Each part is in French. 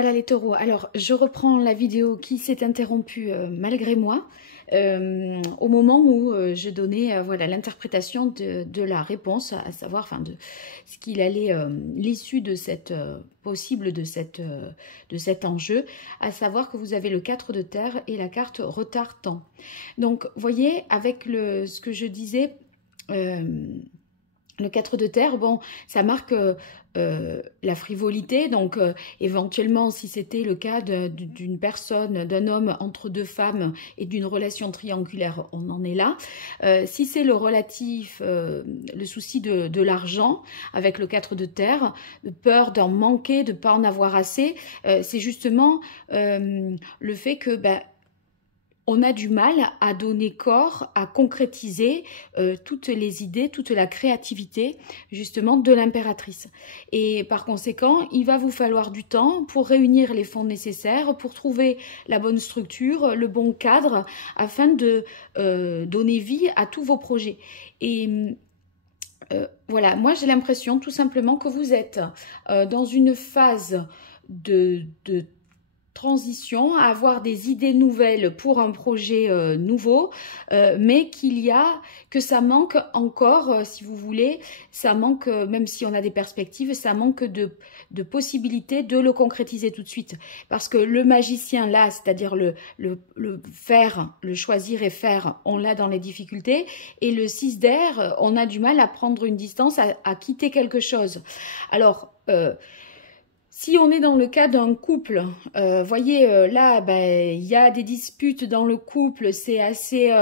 Voilà les taureaux. Alors, je reprends la vidéo qui s'est interrompue malgré moi au moment où je donnais voilà, l'interprétation de la réponse, à savoir enfin, de ce qu'il allait, l'issue de cette possible de cet enjeu, à savoir que vous avez le 4 de terre et la carte retard-temps. Donc, voyez, avec ce que je disais, le 4 de terre, bon, ça marque la frivolité, donc éventuellement, si c'était le cas d'une personne, d'un homme entre deux femmes et d'une relation triangulaire, on en est là. Si c'est le relatif, le souci de l'argent, avec le 4 de terre, de peur d'en manquer, de ne pas en avoir assez, c'est justement le fait que... on a du mal à donner corps, à concrétiser toutes les idées, toute la créativité justement de l'impératrice. Et par conséquent, il va vous falloir du temps pour réunir les fonds nécessaires, pour trouver la bonne structure, le bon cadre, afin de donner vie à tous vos projets. Et voilà, moi j'ai l'impression tout simplement que vous êtes dans une phase de transition, à avoir des idées nouvelles pour un projet nouveau, mais que ça manque encore, si vous voulez, ça manque, même si on a des perspectives, ça manque de possibilités de le concrétiser tout de suite. Parce que le magicien là, c'est-à-dire le faire, le choisir et faire, on l'a dans les difficultés, et le 6 d'air, on a du mal à prendre une distance, à quitter quelque chose. Alors, si on est dans le cas d'un couple, voyez, là, il y a des disputes dans le couple, c'est assez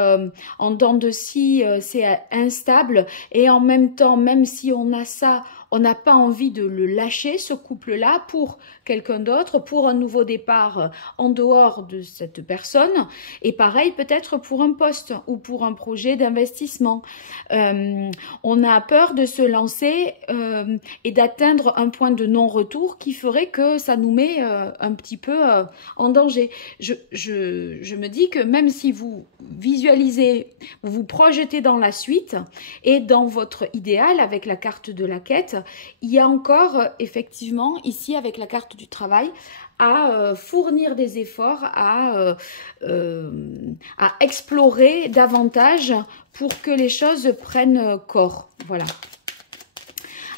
en dents de scie, c'est instable. Et en même temps, même si on a ça, on n'a pas envie de le lâcher, ce couple-là, pour quelqu'un d'autre, pour un nouveau départ en dehors de cette personne. Et pareil, peut-être pour un poste ou pour un projet d'investissement. On a peur de se lancer et d'atteindre un point de non-retour qui ferait que ça nous met un petit peu en danger. Je me dis que même si vous visualisez, vous vous projetez dans la suite et dans votre idéal avec la carte de la quête, il y a encore effectivement ici avec la carte du travail à fournir des efforts, à explorer davantage pour que les choses prennent corps. Voilà.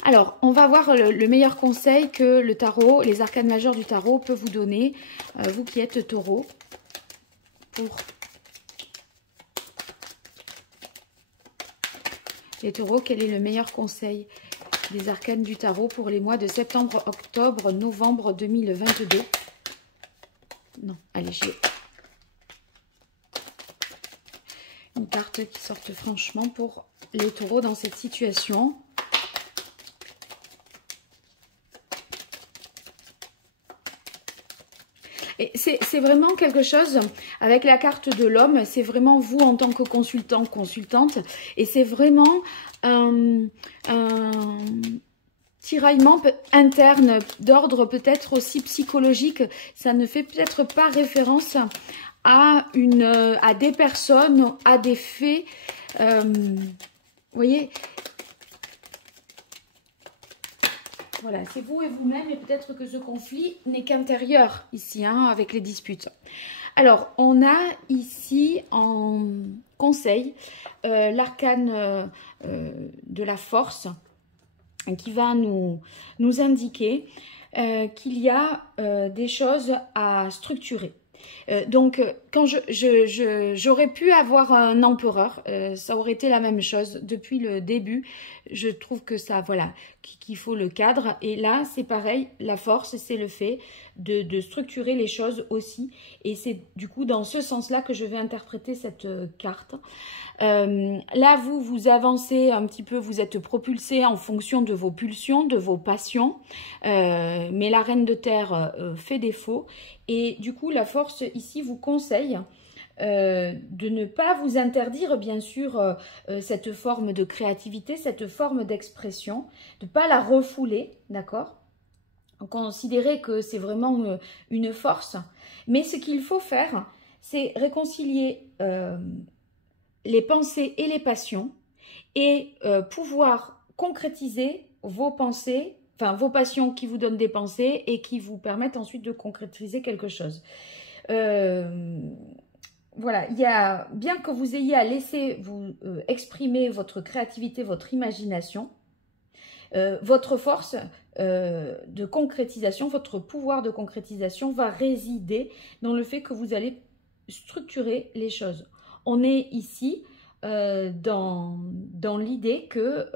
Alors, on va voir le meilleur conseil que le tarot, les arcanes majeures du tarot peuvent vous donner, vous qui êtes taureau, pour les taureaux. Quel est le meilleur conseil des arcanes du tarot pour les mois de septembre, octobre, novembre 2022? Non, allez, j'ai une carte qui sorte franchement pour les taureaux dans cette situation. Et c'est vraiment quelque chose, avec la carte de l'homme, c'est vraiment vous en tant que consultant, consultante, et c'est vraiment un tiraillement interne, d'ordre peut-être aussi psychologique. Ça ne fait peut-être pas référence à des personnes, à des faits. Vous voyez, voilà, c'est vous et vous-même, et peut-être que ce conflit n'est qu'intérieur ici, hein, avec les disputes. Alors, on a ici en conseil l'arcane de la force qui va nous indiquer qu'il y a des choses à structurer. Donc, quand j'aurais pu avoir un empereur, ça aurait été la même chose depuis le début. Je trouve que ça, voilà, qu'il faut le cadre. Et là, c'est pareil, la force, c'est le fait de structurer les choses aussi. Et c'est du coup dans ce sens-là que je vais interpréter cette carte. Là, vous avancez un petit peu, vous êtes propulsé en fonction de vos pulsions, de vos passions. Mais la reine de terre fait défaut. Et du coup, la force ici vous conseille de ne pas vous interdire, bien sûr, cette forme de créativité, cette forme d'expression, de ne pas la refouler, d'accord? Considérez que c'est vraiment une force. Mais ce qu'il faut faire, c'est réconcilier les pensées et les passions et pouvoir concrétiser vos pensées, enfin vos passions qui vous donnent des pensées et qui vous permettent ensuite de concrétiser quelque chose. Voilà, il y a, bien que vous ayez à laisser vous exprimer votre créativité, votre imagination, votre force de concrétisation, votre pouvoir de concrétisation va résider dans le fait que vous allez structurer les choses. On est ici dans l'idée que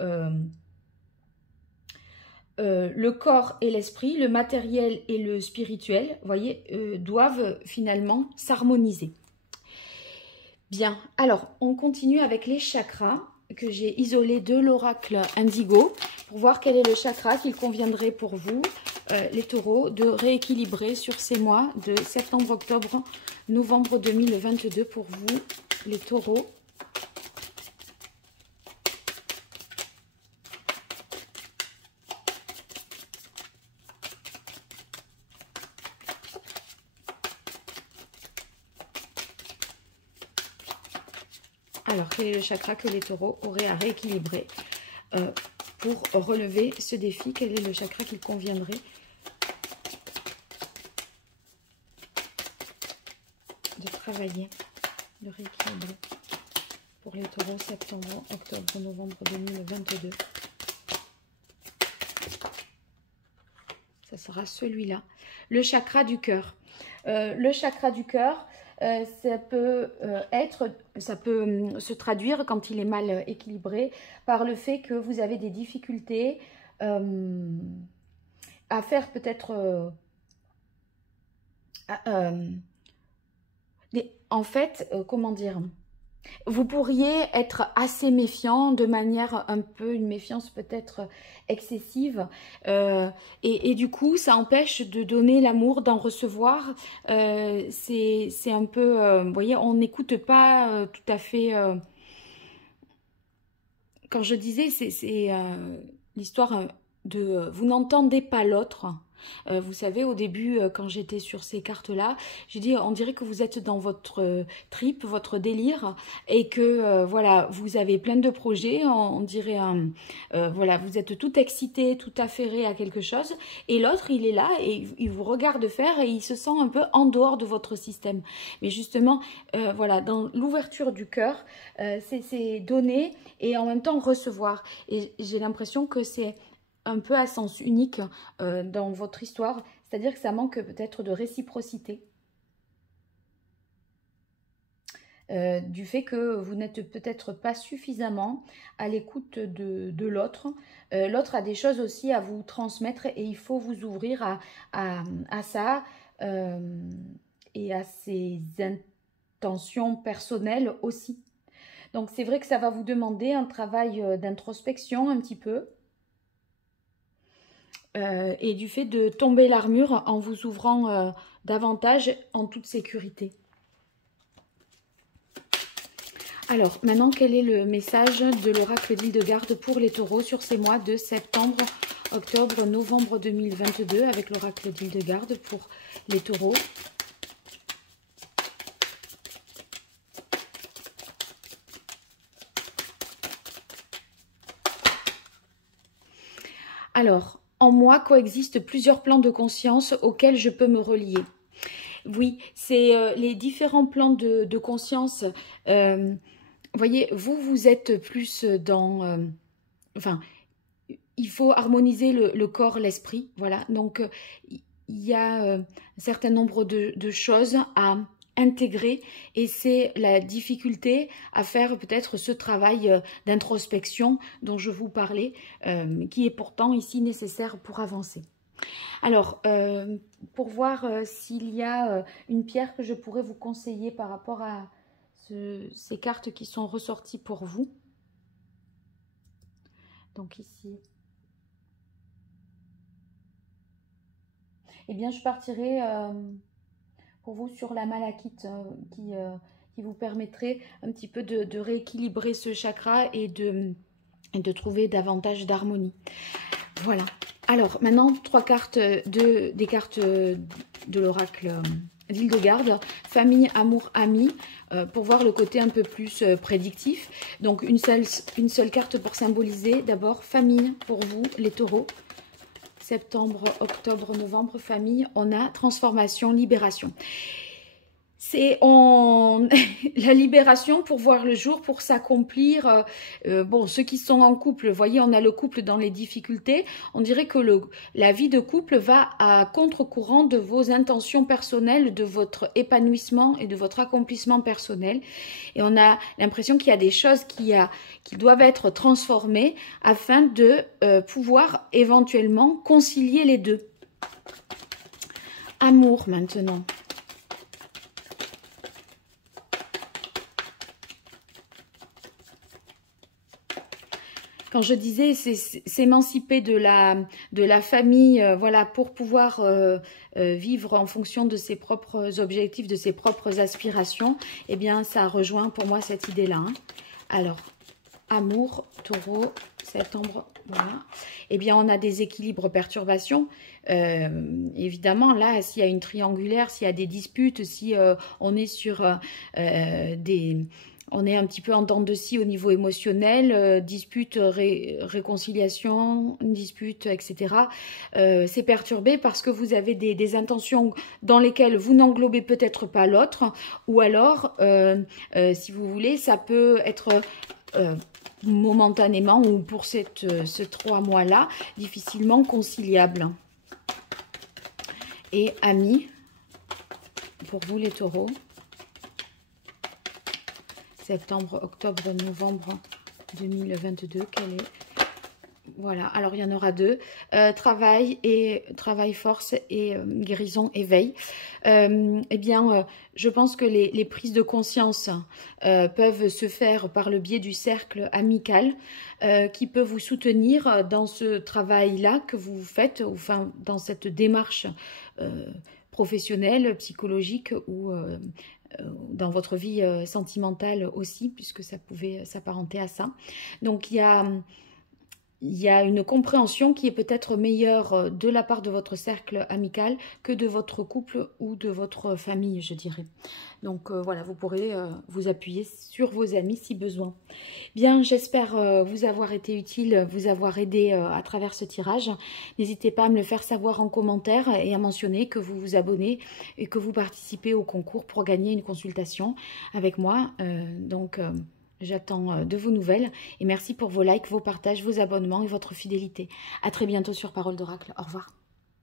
le corps et l'esprit, le matériel et le spirituel, vous voyez, doivent finalement s'harmoniser. Bien, alors on continue avec les chakras que j'ai isolés de l'oracle Indigo pour voir quel est le chakra qu'il conviendrait pour vous, les taureaux, de rééquilibrer sur ces mois de septembre, octobre, novembre 2022 pour vous, les taureaux. Alors, quel est le chakra que les taureaux auraient à rééquilibrer pour relever ce défi? Quel est le chakra qu'il conviendrait de travailler, de rééquilibrer pour les taureaux septembre, octobre, novembre 2022? Ça sera celui-là. Le chakra du cœur. Le chakra du cœur, ça peut se traduire quand il est mal équilibré par le fait que vous avez des difficultés à faire peut-être en fait, comment dire, vous pourriez être assez méfiant de manière un peu, une méfiance peut-être excessive et du coup ça empêche de donner l'amour, d'en recevoir. C'est un peu, vous voyez, on n'écoute pas tout à fait. Quand je disais, c'est l'histoire de vous n'entendez pas l'autre. Vous savez, au début, quand j'étais sur ces cartes-là, j'ai dit, on dirait que vous êtes dans votre trip, votre délire, et que, voilà, vous avez plein de projets, on dirait, voilà, vous êtes tout excité, tout affairé à quelque chose, et l'autre, il est là, et il vous regarde faire, et il se sent un peu en dehors de votre système. Mais justement, voilà, dans l'ouverture du cœur, c'est donner, et en même temps recevoir. Et j'ai l'impression que c'est un peu à sens unique dans votre histoire, c'est-à-dire que ça manque peut-être de réciprocité. Du fait que vous n'êtes peut-être pas suffisamment à l'écoute de l'autre. L'autre a des choses aussi à vous transmettre et il faut vous ouvrir à ça et à ses intentions personnelles aussi. Donc c'est vrai que ça va vous demander un travail d'introspection un petit peu. Et du fait de tomber l'armure en vous ouvrant davantage en toute sécurité. Alors, maintenant, quel est le message de l'oracle d'Hildegarde pour les taureaux sur ces mois de septembre, octobre, novembre 2022 avec l'oracle d'Hildegarde pour les taureaux? Alors, en moi coexistent plusieurs plans de conscience auxquels je peux me relier. Oui, c'est les différents plans de conscience. Vous voyez, vous êtes plus dans... enfin, il faut harmoniser le corps, l'esprit. Voilà, donc il y a un certain nombre de choses à intégrer et c'est la difficulté à faire peut-être ce travail d'introspection dont je vous parlais, qui est pourtant ici nécessaire pour avancer. Alors, pour voir s'il y a une pierre que je pourrais vous conseiller par rapport à ces cartes qui sont ressorties pour vous. Donc ici. Eh bien, je partirai pour vous sur la malachite qui vous permettrait un petit peu de rééquilibrer ce chakra et de trouver davantage d'harmonie. Voilà. Alors, maintenant, 3 cartes des cartes de l'oracle d'Hildegarde. Famille, amour, amis, pour voir le côté un peu plus prédictif. Donc, une seule carte pour symboliser. D'abord, famille pour vous, les taureaux. septembre, octobre, novembre, famille, on a transformation, libération. C'est la libération pour voir le jour, pour s'accomplir. Bon, ceux qui sont en couple, vous voyez, on a le couple dans les difficultés. On dirait que la vie de couple va à contre-courant de vos intentions personnelles, de votre épanouissement et de votre accomplissement personnel. Et on a l'impression qu'il y a des choses qui doivent être transformées afin de pouvoir éventuellement concilier les deux. Amour maintenant. Quand je disais s'émanciper de la famille, voilà, pour pouvoir vivre en fonction de ses propres objectifs, de ses propres aspirations, eh bien, ça rejoint pour moi cette idée-là. Hein. Alors, amour, taureau, septembre, voilà. Eh bien, on a des équilibres, perturbations. Évidemment, là, s'il y a une triangulaire, s'il y a des disputes, si on est sur on est un petit peu en dents de scie au niveau émotionnel, dispute, réconciliation, dispute, etc. C'est perturbé parce que vous avez des intentions dans lesquelles vous n'englobez peut-être pas l'autre, ou alors, si vous voulez, ça peut être momentanément ou pour ces 3 mois-là, difficilement conciliable. Et amis, pour vous les taureaux. Septembre, octobre, novembre 2022, quel est... Voilà, alors il y en aura 2. Travail, force et guérison, éveil. Eh bien, je pense que les prises de conscience peuvent se faire par le biais du cercle amical qui peut vous soutenir dans ce travail-là que vous faites, enfin dans cette démarche professionnelle, psychologique ou dans votre vie sentimentale aussi, puisque ça pouvait s'apparenter à ça. Donc il y a une compréhension qui est peut-être meilleure de la part de votre cercle amical que de votre couple ou de votre famille, je dirais. Donc voilà, vous pourrez vous appuyer sur vos amis si besoin. Bien, j'espère vous avoir été utile, vous avoir aidé à travers ce tirage. N'hésitez pas à me le faire savoir en commentaire et à mentionner que vous vous abonnez et que vous participez au concours pour gagner une consultation avec moi. J'attends de vos nouvelles et merci pour vos likes, vos partages, vos abonnements et votre fidélité. À très bientôt sur Parole d'Oracle. Au revoir.